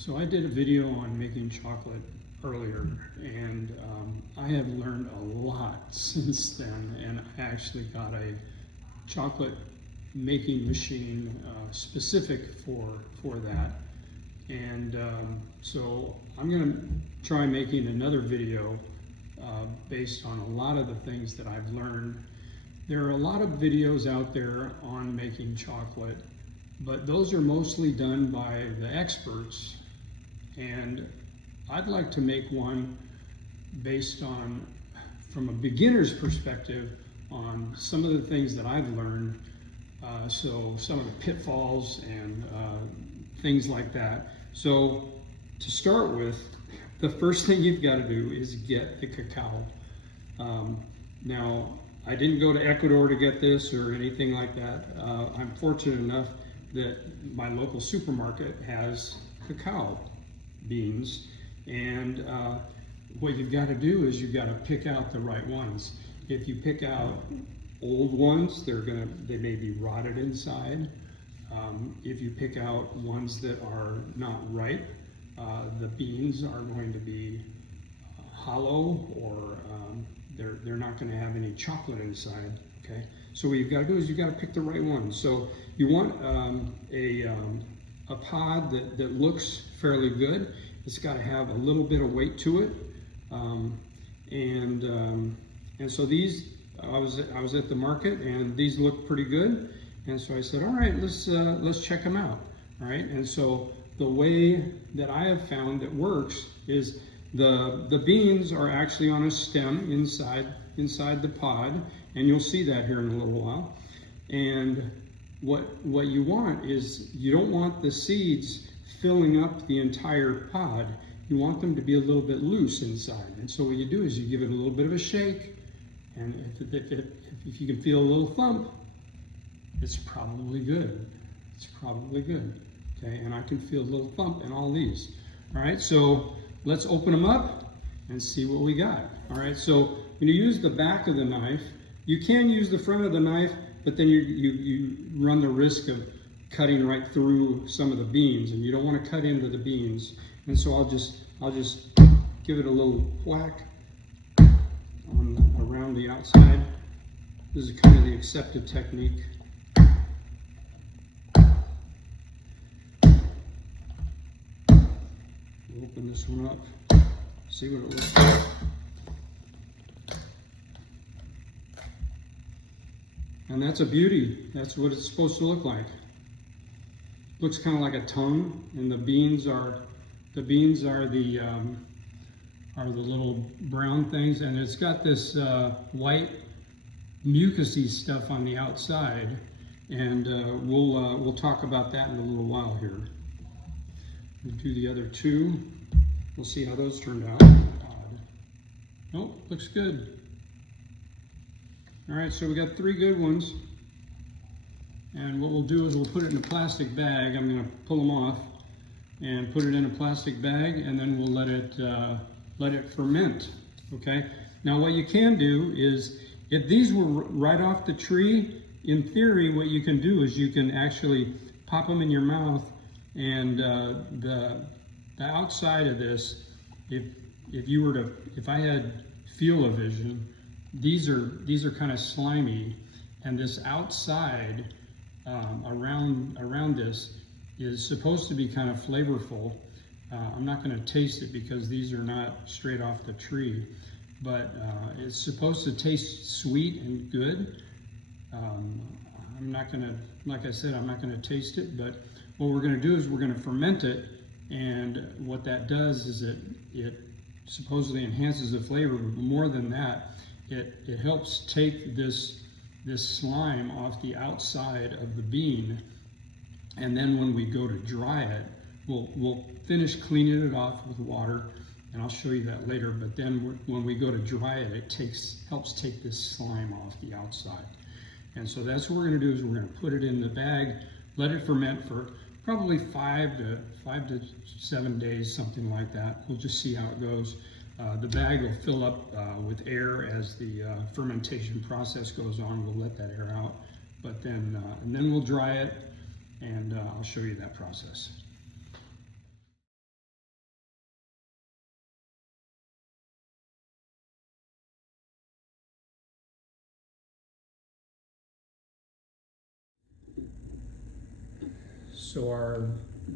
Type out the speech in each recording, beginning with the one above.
So I did a video on making chocolate earlier, and I have learned a lot since then, and I actually got a chocolate making machine specific for that. And so I'm going to try making another video based on a lot of the things that I've learned. There are a lot of videos out there on making chocolate, but those are mostly done by the experts. And I'd like to make one based on, from a beginner's perspective, on some of the things that I've learned. So some of the pitfalls and things like that. So to start with, the first thing you've got to do is get the cacao. Now, I didn't go to Ecuador to get this or anything like that. I'm fortunate enough that my local supermarket has cacao beans, and what you've got to do is you've got to pick out the right ones. If you pick out old ones, they may be rotted inside. If you pick out ones that are not ripe, the beans are going to be hollow, or they're not going to have any chocolate inside. Okay, so what you've got to do is you've got to pick the right ones. So you want a pod that looks fairly good. It's got to have a little bit of weight to it, and so these, I was at the market, and these looked pretty good, and so I said, all right, let's check them out. All right, and so the way that I have found that works is the beans are actually on a stem inside the pod, and you'll see that here in a little while. And what you want is, you don't want the seeds filling up the entire pod. You want them to be a little bit loose inside. And so what you do is you give it a little bit of a shake, and if you can feel a little thump, it's probably good. It's probably good. Okay, and I can feel a little thump in all these. All right, so let's open them up and see what we got. All right, so when you use the back of the knife, you can use the front of the knife, but then you run the risk of cutting right through some of the beans, and you don't want to cut into the beans. And so I'll just give it a little whack around the outside. This is kind of the accepted technique. We'll open this one up, see what it looks like. And that's a beauty. That's what it's supposed to look like. Looks kind of like a tongue, and the beans are the little brown things, and it's got this white mucusy stuff on the outside, and we'll talk about that in a little while here. We'll do the other two. We'll see how those turned out. Oh, looks good. All right, so we got 3 good ones. And what we'll do is we'll put it in a plastic bag. I'm going to pull them off and put it in a plastic bag, and then we'll let it ferment. Okay. Now, what you can do is, if these were right off the tree, in theory, what you can do is you can actually pop them in your mouth, and the outside of this, if I had feel-o-vision, these are kind of slimy, and this outside around this is supposed to be kind of flavorful. I'm not going to taste it because these are not straight off the tree, but it's supposed to taste sweet and good. I'm not going to, like I said, I'm not going to taste it, but what we're going to do is we're going to ferment it, and what that does is it supposedly enhances the flavor, but more than that, it helps take this slime off the outside of the bean, and then when we go to dry it, we'll finish cleaning it off with water, and I'll show you that later. But then when we go to dry it, it helps take this slime off the outside. And so that's what we're going to do, is we're going to put it in the bag, let it ferment for probably 5 to 7 days, something like that. We'll just see how it goes. The bag will fill up with air as the fermentation process goes on. We'll let that air out, but then and then we'll dry it, and I'll show you that process. So our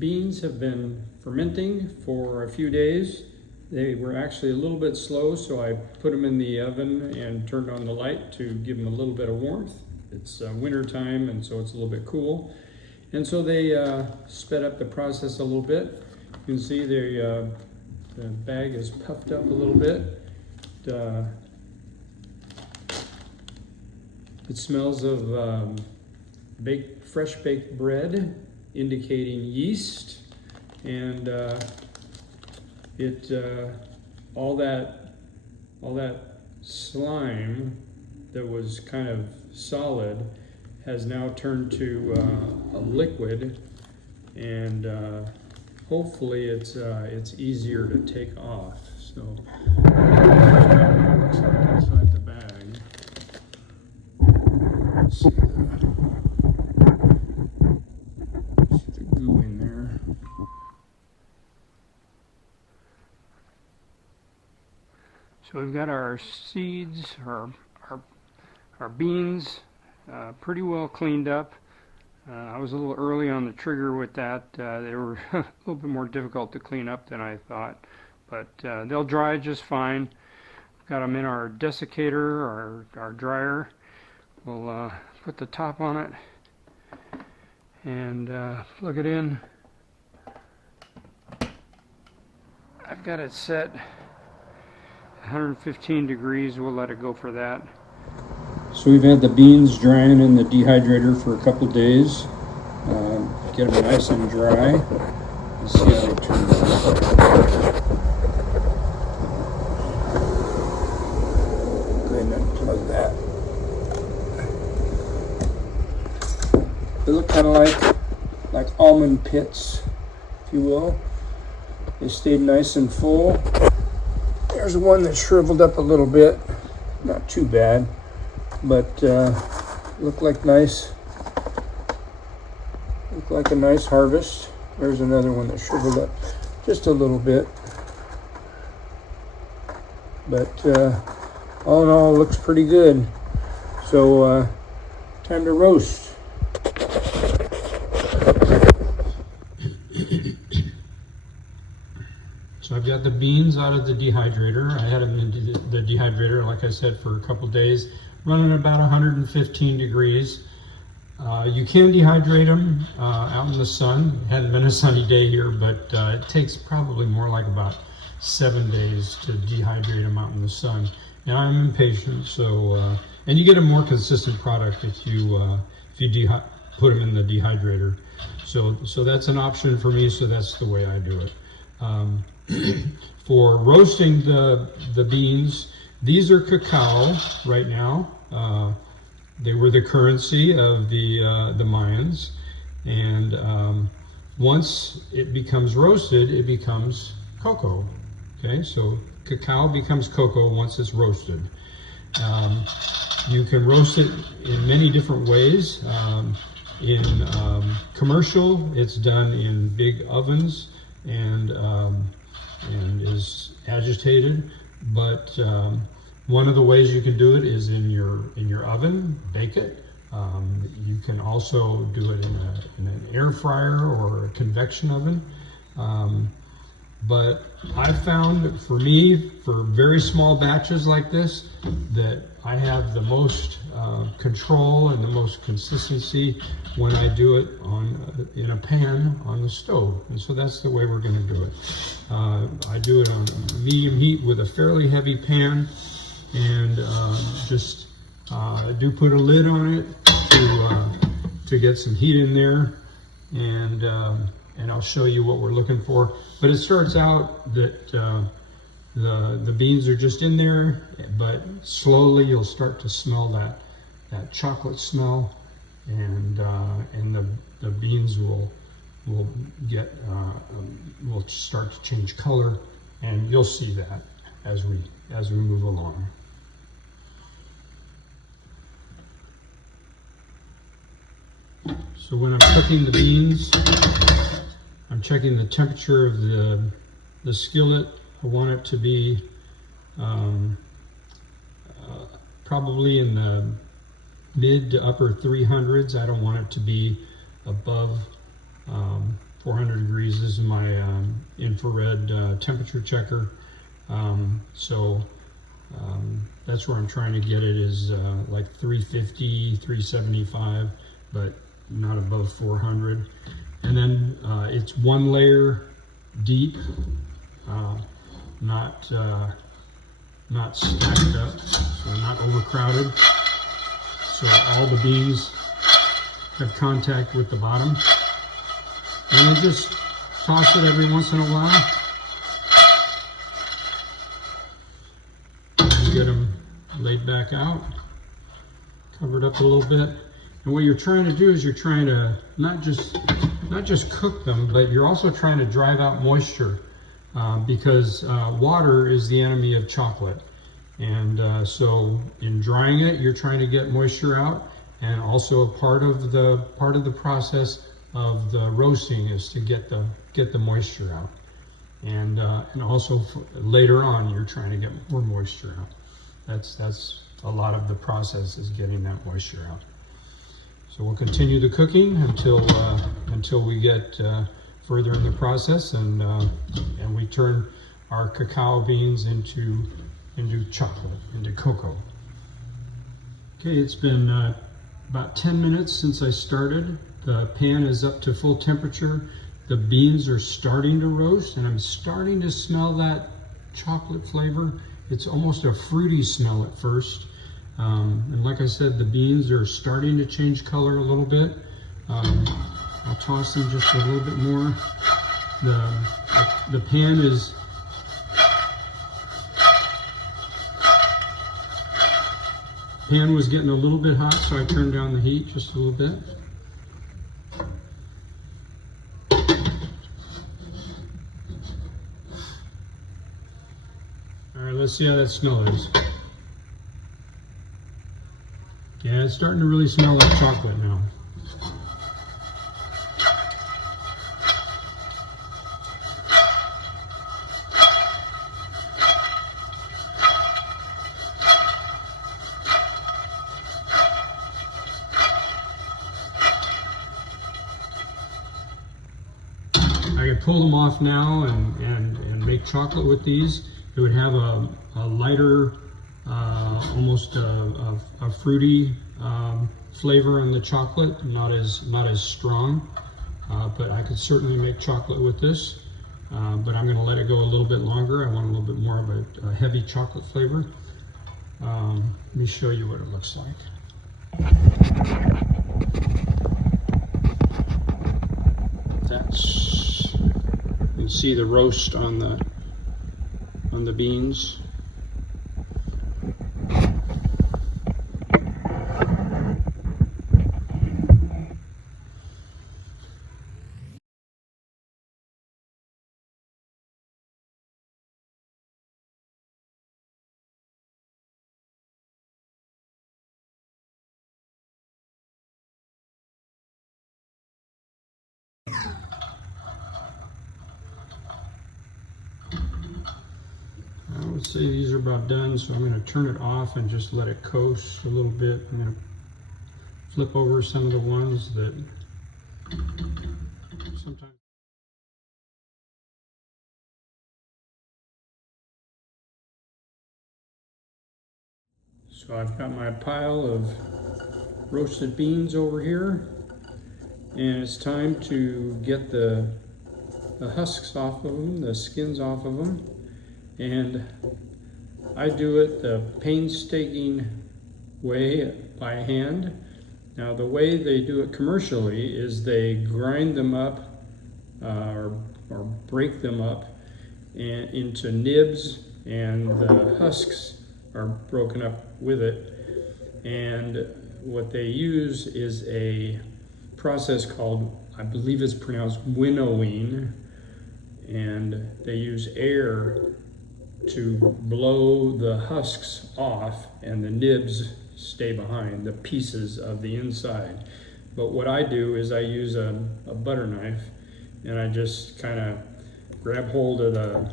beans have been fermenting for a few days. They were actually a little bit slow, so I put them in the oven and turned on the light to give them a little bit of warmth. It's winter time, and so it's a little bit cool. And so they sped up the process a little bit. You can see the bag is puffed up a little bit. It smells of fresh baked bread, indicating yeast, and all that slime that was kind of solid has now turned to a liquid, and hopefully it's easier to take off. So looks like inside the bag. Let's see the goo in there. So we've got our seeds, our beans, pretty well cleaned up. I was a little early on the trigger with that. They were a little bit more difficult to clean up than I thought, but they'll dry just fine. Got them in our desiccator, our dryer. We'll put the top on it and plug it in. I've got it set 115 degrees. We'll let it go for that. So we've had the beans drying in the dehydrator for a couple of days. Get them nice and dry. Let's see how they turn out. Go ahead and unplug that. They look kind of like almond pits, if you will. They stayed nice and full. There's one that shriveled up a little bit. Not too bad, but look like a nice harvest. There's another one that shriveled up just a little bit, but all in all, looks pretty good. So time to roast. So I've got the beans out of the dehydrator. I had them in the dehydrator, like I said, for a couple days, running about 115 degrees. You can dehydrate them out in the sun. It hadn't been a sunny day here, but it takes probably more like about 7 days to dehydrate them out in the sun. And I'm impatient, so and you get a more consistent product if you put them in the dehydrator. So that's an option for me. So that's the way I do it. For roasting the beans, these are cacao right now. They were the currency of the Mayans, and once it becomes roasted, it becomes cocoa. Okay, so cacao becomes cocoa once it's roasted. You can roast it in many different ways. In commercial, it's done in big ovens and is agitated, but one of the ways you can do it is in your oven, bake it. You can also do it in an air fryer or a convection oven. But I found, for me, for very small batches like this, that I have the most control and the most consistency when I do it in a pan on the stove. And so that's the way we're going to do it. I do it on medium heat with a fairly heavy pan, and just do put a lid on it to get some heat in there, and I'll show you what we're looking for. But it starts out that the beans are just in there, but slowly you'll start to smell that chocolate smell, and the beans will start to change color, and you'll see that as we move along. So when I'm cooking the beans, I'm checking the temperature of the skillet. I want it to be probably in the mid to upper 300s. I don't want it to be above 400 degrees. This is my infrared temperature checker. That's where I'm trying to get it, is like 350, 375, but not above 400. And then it's one layer deep, not stacked up, so not overcrowded. So all the beans have contact with the bottom. And then just toss it every once in a while. Get them laid back out, covered up a little bit. And what you're trying to do is you're trying to not just cook them, but you're also trying to drive out moisture, because water is the enemy of chocolate. And so in drying it, you're trying to get moisture out, and also a part of the process of the roasting is to get the moisture out. And also later on, you're trying to get more moisture out. That's a lot of the process, is getting that moisture out. So we'll continue the cooking until we get further in the process, and we turn our cacao beans into chocolate, into cocoa. Okay, it's been about 10 minutes since I started. The pan is up to full temperature. The beans are starting to roast, and I'm starting to smell that chocolate flavor. It's almost a fruity smell at first. And like I said, the beans are starting to change color a little bit. I'll toss them just a little bit more. The pan was getting a little bit hot, so I turned down the heat just a little bit. All right, let's see how that smell is. Yeah, it's starting to really smell like chocolate now. I could pull them off now and make chocolate with these. It would have a lighter, almost a fruity flavor in the chocolate, not as strong. But I could certainly make chocolate with this. But I'm going to let it go a little bit longer. I want a little bit more of a heavy chocolate flavor. Let me show you what it looks like. You can see the roast on the beans. I would say these are about done, so I'm going to turn it off and just let it coast a little bit. I'm going to flip over some of the ones that sometimes. So I've got my pile of roasted beans over here, and it's time to get the husks off of them, the skins off of them. And I do it the painstaking way by hand. Now the way they do it commercially is they grind them up or break them up into nibs, and the husks are broken up with it. And what they use is a process called, I believe it's pronounced winnowing, and they use air to blow the husks off, and the nibs stay behind, the pieces of the inside. But what I do is I use a butter knife, and I just kind of grab hold of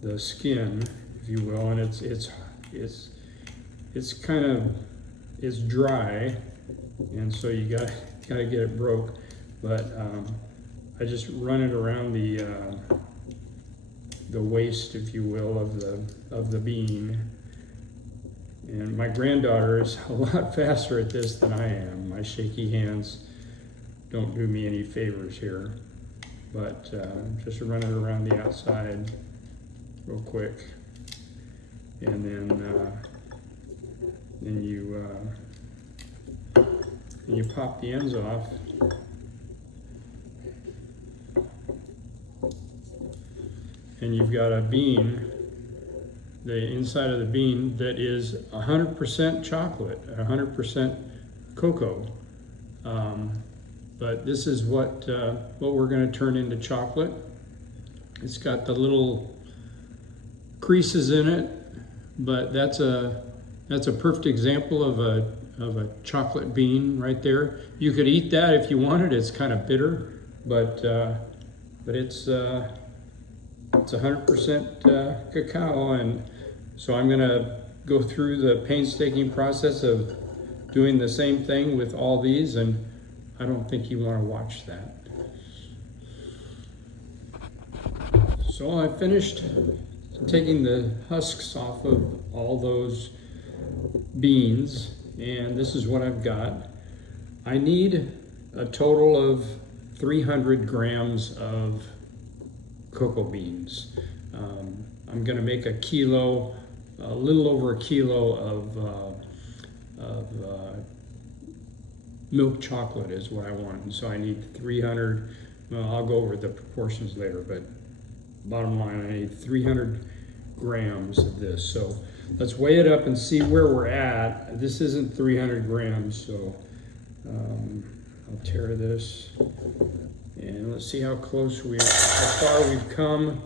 the skin, if you will, and it's dry, and so you gotta get it broke. but I just run it around the waist, if you will, of the bean. And my granddaughter is a lot faster at this than I am. My shaky hands don't do me any favors here, but just run it around the outside real quick, and then you pop the ends off. And you've got a bean, the inside of the bean, that is 100% chocolate, 100% cocoa. But this is what we're going to turn into chocolate. It's got the little creases in it, but that's a perfect example of a chocolate bean right there. You could eat that if you wanted. It's kind of bitter, but it's 100% cacao, and so I'm going to go through the painstaking process of doing the same thing with all these, and I don't think you want to watch that. So I finished taking the husks off of all those beans, and this is what I've got. I need a total of 300 grams of cocoa beans. I'm going to make a little over a kilo of milk chocolate is what I want. And so I need 300, well, I'll go over the proportions later, but bottom line, I need 300 grams of this. So let's weigh it up and see where we're at. This isn't 300 grams, so I'll tear this. And let's see how how far we've come.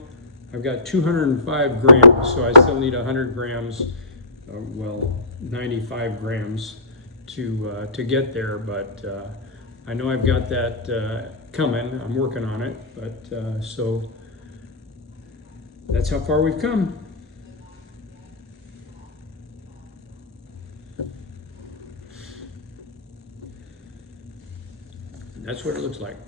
I've got 205 grams, so I still need 100 grams, 95 grams to get there, but I know I've got that coming. I'm working on it, but so that's how far we've come. That's what it looks like.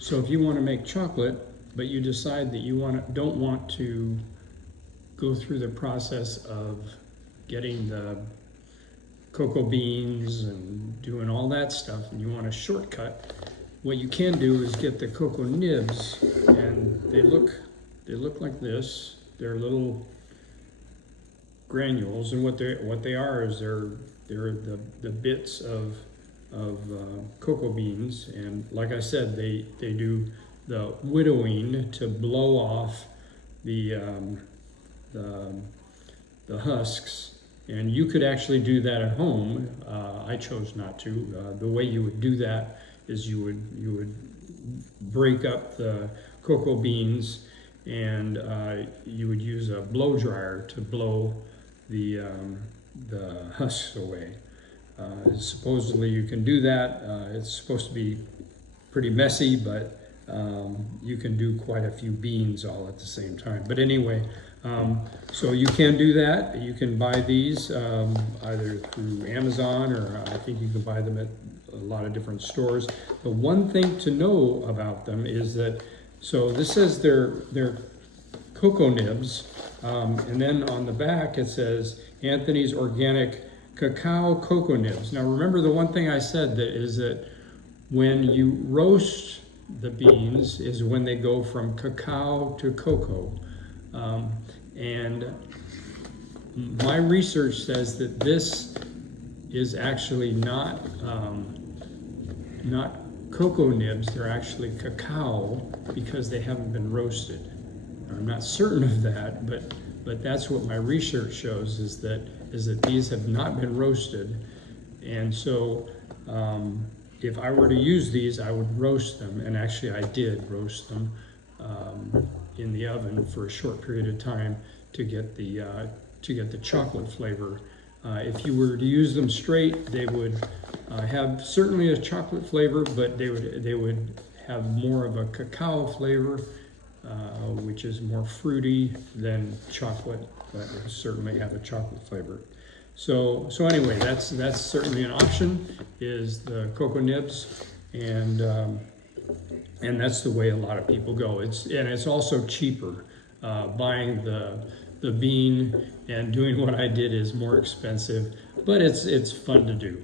So if you want to make chocolate, but you decide that you don't want to go through the process of getting the cocoa beans and doing all that stuff, and you want a shortcut, what you can do is get the cocoa nibs, and they look like this. They're little granules, and what they are is they're the bits of cocoa beans, and like I said, they do the widowing to blow off the husks, and you could actually do that at home. I chose not to. The way you would do that is you would break up the cocoa beans, and you would use a blow dryer to blow the husks away. Supposedly you can do that. It's supposed to be pretty messy, but you can do quite a few beans all at the same time. But anyway, so you can do that. You can buy these either through Amazon, or I think you can buy them at a lot of different stores. The one thing to know about them is that, so this says they're cocoa nibs, and then on the back it says Anthony's Organic Cacao Cocoa Nibs. Now remember, the one thing I said is that when you roast the beans is when they go from cacao to cocoa. And my research says that this is actually not cocoa nibs, they're actually cacao, because they haven't been roasted. I'm not certain of that, but that's what my research shows, is that these have not been roasted. And so if I were to use these, I would roast them, and actually I did roast them in the oven for a short period of time to get the chocolate flavor. If you were to use them straight, they would have certainly a chocolate flavor, but they would have more of a cacao flavor, which is more fruity than chocolate. but it certainly have a chocolate flavor. So anyway, that's certainly an option, is the cocoa nibs, and that's the way a lot of people go. It's also cheaper. Buying the bean and doing what I did is more expensive, but it's fun to do.